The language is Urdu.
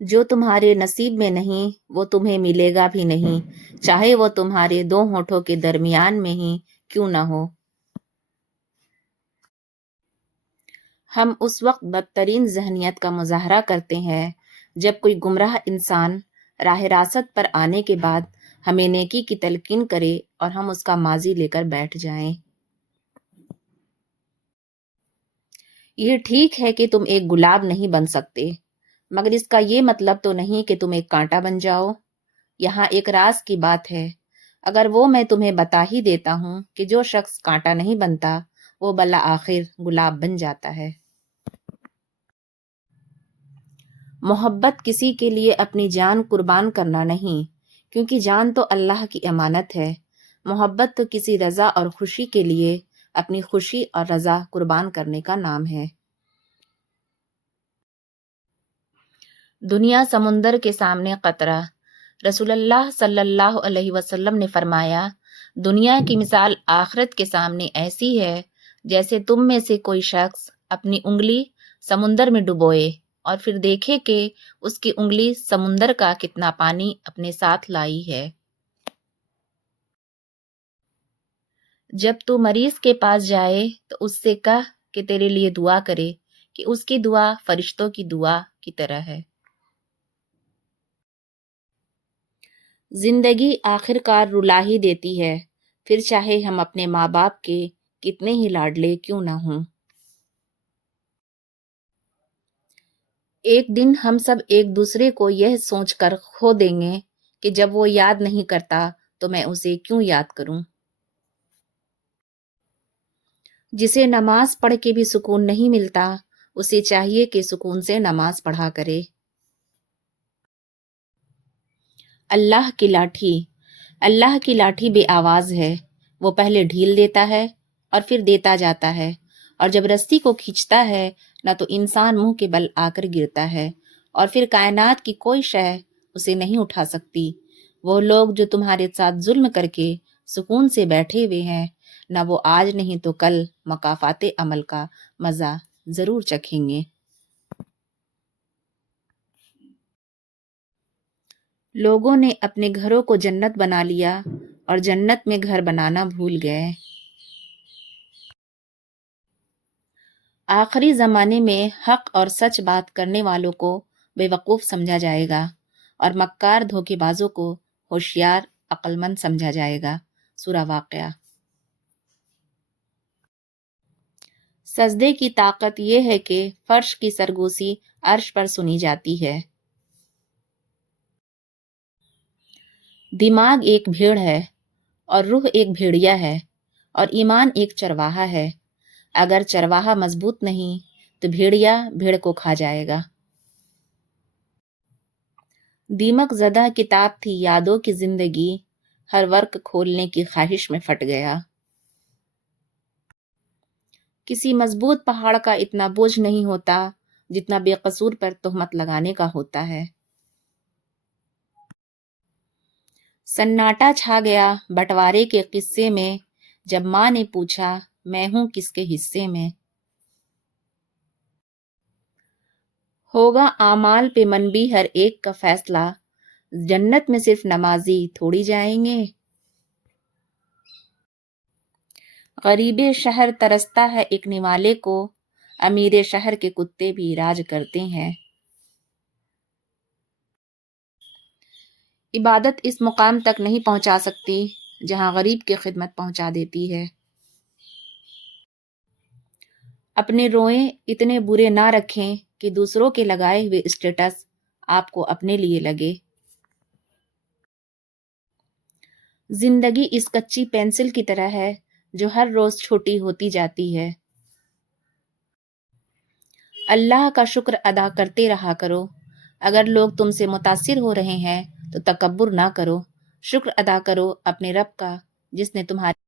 جو تمہارے نصیب میں نہیں وہ تمہیں ملے گا بھی نہیں، چاہے وہ تمہارے دو ہونٹوں کے درمیان میں ہی کیوں نہ ہو۔ ہم اس وقت بدترین ذہنیت کا مظاہرہ کرتے ہیں جب کوئی گمراہ انسان راہ راست پر آنے کے بعد ہمیں نیکی کی تلقین کرے اور ہم اس کا ماضی لے کر بیٹھ جائیں۔ یہ ٹھیک ہے کہ تم ایک گلاب نہیں بن سکتے، مگر اس کا یہ مطلب تو نہیں کہ تم ایک کانٹا بن جاؤ۔ یہاں ایک راز کی بات ہے، اگر وہ میں تمہیں بتا ہی دیتا ہوں کہ جو شخص کانٹا نہیں بنتا وہ بالآخر گلاب بن جاتا ہے۔ محبت کسی کے لیے اپنی جان قربان کرنا نہیں، کیونکہ جان تو اللہ کی امانت ہے۔ محبت تو کسی رضا اور خوشی کے لیے اپنی خوشی اور رضا قربان کرنے کا نام ہے۔ دنیا سمندر کے سامنے قطرہ۔ رسول اللہ صلی اللہ علیہ وسلم نے فرمایا، دنیا کی مثال آخرت کے سامنے ایسی ہے جیسے تم میں سے کوئی شخص اپنی انگلی سمندر میں ڈبوئے اور پھر دیکھے کہ اس کی انگلی سمندر کا کتنا پانی اپنے ساتھ لائی ہے۔ جب تو مریض کے پاس جائے تو اس سے کہہ کہ تیرے لیے دعا کرے کہ اس کی دعا فرشتوں کی دعا کی طرح ہے۔ زندگی آخر کار رلا ہی دیتی ہے، پھر چاہے ہم اپنے ماں باپ کے کتنے ہی لاڈلے کیوں نہ ہوں۔ ایک دن ہم سب ایک دوسرے کو یہ سوچ کر کھو دیں گے کہ جب وہ یاد نہیں کرتا تو میں اسے کیوں یاد کروں۔ جسے نماز پڑھ کے بھی سکون نہیں ملتا، اسے چاہیے کہ سکون سے نماز پڑھا کرے۔ اللہ کی لاٹھی بے آواز ہے، وہ پہلے ڈھیل دیتا ہے اور پھر دیتا جاتا ہے، اور جب رسی کو کھینچتا ہے نہ تو انسان منہ کے بل آ کر گرتا ہے، اور پھر کائنات کی کوئی شے اسے نہیں اٹھا سکتی۔ وہ لوگ جو تمہارے ساتھ ظلم کر کے سکون سے بیٹھے ہوئے ہیں، نہ وہ آج نہیں تو کل مکافات عمل کا مزہ ضرور چکھیں گے۔ لوگوں نے اپنے گھروں کو جنت بنا لیا اور جنت میں گھر بنانا بھول گئے۔ آخری زمانے میں حق اور سچ بات کرنے والوں کو بے وقوف سمجھا جائے گا اور مکار دھوکے بازوں کو ہوشیار عقل مند سمجھا جائے گا۔ سورہ واقعہ۔ سجدے کی طاقت یہ ہے کہ فرش کی سرگوشی عرش پر سنی جاتی ہے۔ دماغ ایک بھیڑ ہے اور روح ایک بھیڑیا ہے اور ایمان ایک چرواہا ہے۔ اگر چرواہا مضبوط نہیں تو بھیڑیا بھیڑ کو کھا جائے گا۔ دیمک زدہ کتاب تھی یادوں کی زندگی، ہر ورق کھولنے کی خواہش میں پھٹ گیا۔ کسی مضبوط پہاڑ کا اتنا بوجھ نہیں ہوتا جتنا بے قصور پر تہمت لگانے کا ہوتا ہے۔ سناٹا چھا گیا بٹوارے کے قصے میں، جب ماں نے پوچھا میں ہوں کس کے حصے میں۔ ہوگا اعمال پہ منبی ہر ایک کا فیصلہ، جنت میں صرف نمازی تھوڑی جائیں گے۔ غریب شہر ترستا ہے ایک نوالے کو، امیر شہر کے کتے بھی راج کرتے ہیں۔ عبادت اس مقام تک نہیں پہنچا سکتی جہاں غریب کی خدمت پہنچا دیتی ہے۔ اپنے روئیں اتنے برے نہ رکھیں کہ دوسروں کے لگائے ہوئے اسٹیٹس آپ کو اپنے لیے لگے۔ زندگی اس کچی پینسل کی طرح ہے جو ہر روز چھوٹی ہوتی جاتی ہے۔ اللہ کا شکر ادا کرتے رہا کرو۔ اگر لوگ تم سے متاثر ہو رہے ہیں تو تکبر نہ کرو، شکر ادا کرو اپنے رب کا جس نے تمہاری